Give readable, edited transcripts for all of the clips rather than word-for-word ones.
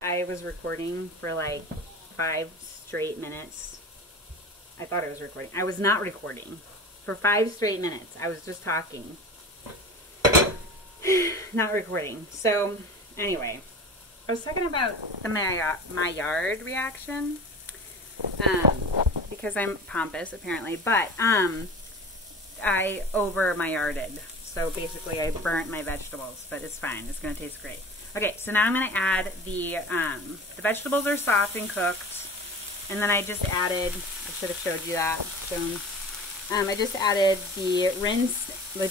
I was recording for like 5 straight minutes. I thought I was recording. I was not recording. For 5 straight minutes, I was just talking. Not recording. So, anyway, I was talking about the my yard reaction. Because I'm pompous, apparently. But, I over my yarded. So, basically, I burnt my vegetables. But it's fine. It's going to taste great. Okay, so now I'm going to add the vegetables are soft and cooked. And then I just added, I should have showed you that. I just added the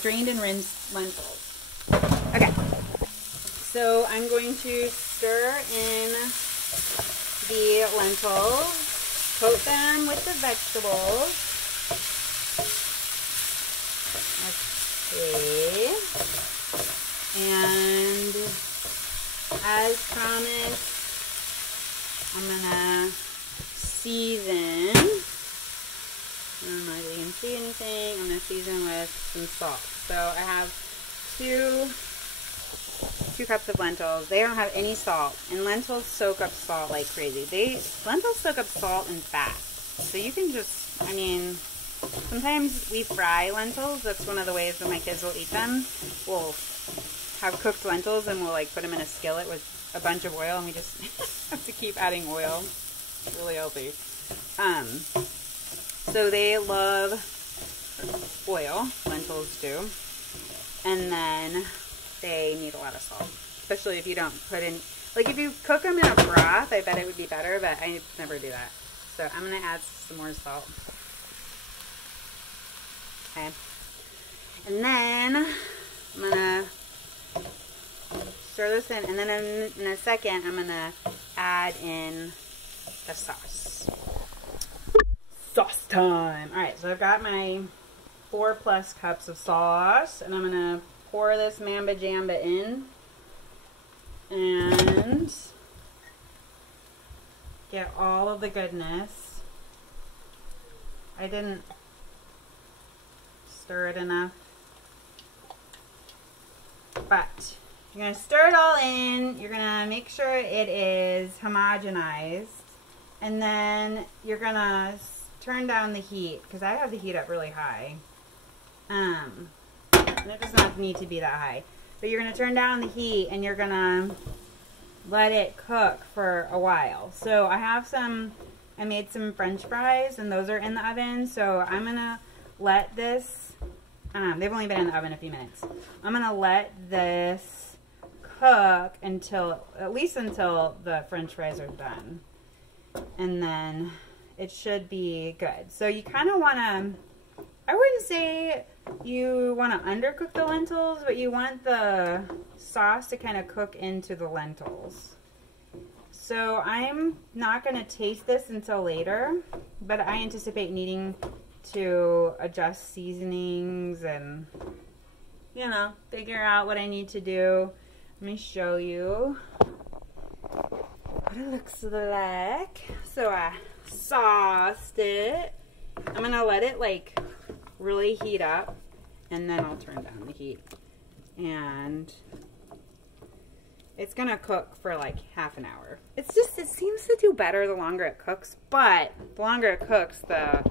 drained and rinsed lentils. Okay, so I'm going to stir in the lentils, coat them with the vegetables. Okay, and as promised, I'm gonna season. I don't know if you can see anything. I'm gonna season with some salt. So I have two cups of lentils. They don't have any salt, and lentils soak up salt like crazy. Lentils soak up salt and fat. So you can just, I mean, sometimes we fry lentils. That's one of the ways that my kids will eat them. We'll have cooked lentils and we'll like put them in a skillet with a bunch of oil, and we just have to keep adding oil. It's really healthy. So they love oil, lentils do, and then they need a lot of salt, especially if you don't put in, like if you cook them in a broth, I bet it would be better, but I never do that. So I'm going to add some more salt. Okay. And then I'm going to stir this in, and then in a second I'm going to add in the sauce. Sauce time! Alright, so I've got my 4+ cups of sauce, and I'm going to pour this Mamba Jamba in and get all of the goodness. I didn't stir it enough, but you're going to stir it all in. You're going to make sure it is homogenized, and then you're going to turn down the heat, because I have the heat up really high. And it does not need to be that high. But you're going to turn down the heat, and you're going to let it cook for a while. So I made some French fries, and those are in the oven. So I'm going to let this, they've only been in the oven a few minutes. I'm going to let this cook at least until the French fries are done. And then it should be good. So you kind of want to, I wouldn't say you want to undercook the lentils, but you want the sauce to kind of cook into the lentils. So I'm not going to taste this until later, but I anticipate needing to adjust seasonings and, you know, figure out what I need to do. Let me show you what it looks like. So I sauced it. I'm gonna let it like really heat up, and then I'll turn down the heat, and it's gonna cook for like half an hour. It seems to do better the longer it cooks, but the longer it cooks, the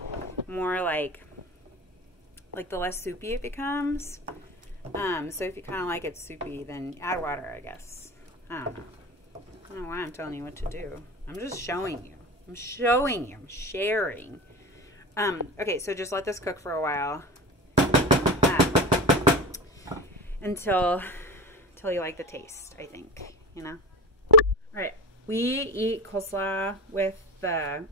more like the less soupy it becomes. So if you kind of like it soupy, then add water, I guess. I don't know why I'm telling you what to do. I'm just showing you. I'm sharing. Okay, so just let this cook for a while. Until you like the taste, I think, you know? Alright, we eat coleslaw with the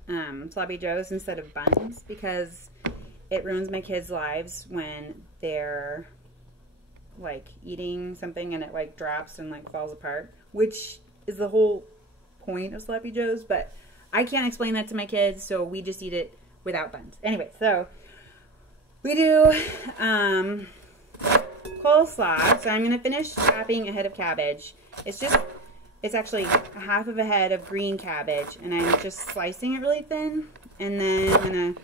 sloppy joes instead of buns because it ruins my kids' lives when they're like eating something and it like drops and like falls apart, which is the whole point of sloppy joes, but I can't explain that to my kids, so we just eat it without buns. Anyway, so we do coleslaw. So I'm going to finish chopping a head of cabbage. It's actually a half of a head of green cabbage, and I'm just slicing it really thin, and then I'm going to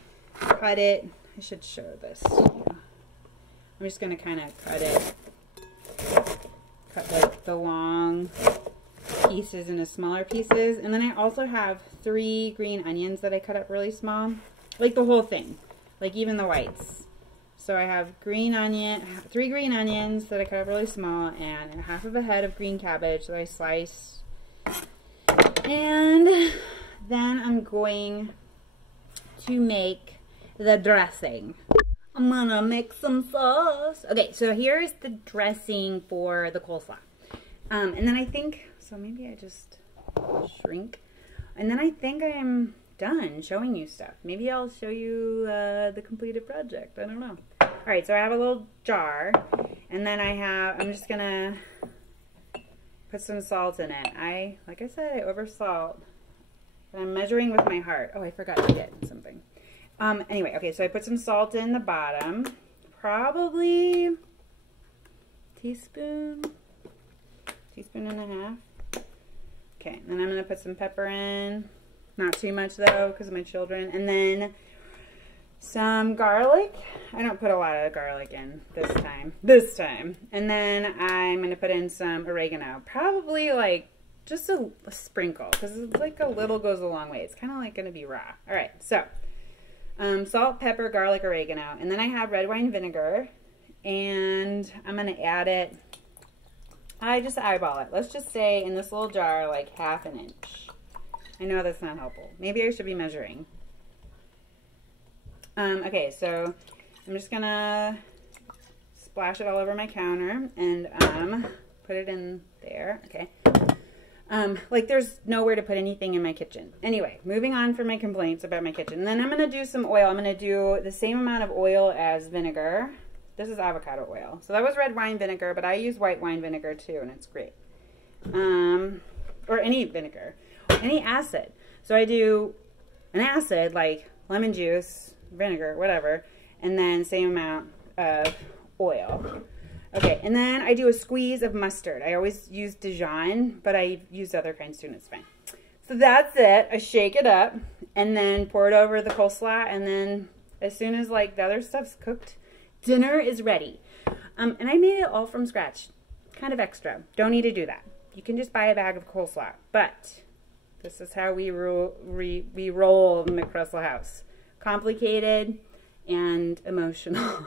cut it. I should show this to you. I'm just going to kind of cut like the long pieces into smaller pieces. And then I also have 3 green onions that I cut up really small. Like the whole thing. Like even the whites. So I have 3 green onions that I cut up really small, and half of a head of green cabbage that I sliced. And then I'm going to make the dressing. I'm gonna make some sauce. Okay, so here's the dressing for the coleslaw. And then I think, so maybe I just shrink. And then I think I'm done showing you stuff. Maybe I'll show you the completed project. I don't know. All right, so I have a little jar, and then I'm just gonna put some salt in it. Like I said, I over salt, but I'm measuring with my heart. Oh, I forgot to get something. Anyway, okay, so I put some salt in the bottom, probably teaspoon and a half. Okay, and then I'm gonna put some pepper in. Not too much though, because of my children. And then some garlic. I don't put a lot of garlic in this time. And then I'm going to put in some oregano. Probably like just a sprinkle, because it's like a little goes a long way. It's kind of like going to be raw. All right, so salt, pepper, garlic, oregano. And then I have red wine vinegar. And I'm going to add it. I just eyeball it. Let's just say in this little jar, like ½ an inch. I know that's not helpful. Maybe I should be measuring. Okay, so I'm just gonna splash it all over my counter and put it in there. Okay. Like there's nowhere to put anything in my kitchen. Anyway, moving on from my complaints about my kitchen. Then I'm gonna do some oil. I'm gonna do the same amount of oil as vinegar. This is avocado oil. So that was red wine vinegar, but I use white wine vinegar too, and it's great. Or any vinegar, any acid. So I do an acid like lemon juice, vinegar, whatever, and then same amount of oil. Okay, and then I do a squeeze of mustard. I always use Dijon, but I use other kinds too, and it's fine. So that's it. I shake it up and then pour it over the coleslaw, and then as soon as like the other stuff's cooked, dinner is ready. And I made it all from scratch. Kind of extra. Don't need to do that. You can just buy a bag of coleslaw, but this is how we roll in the McCrussell house. Complicated and emotional.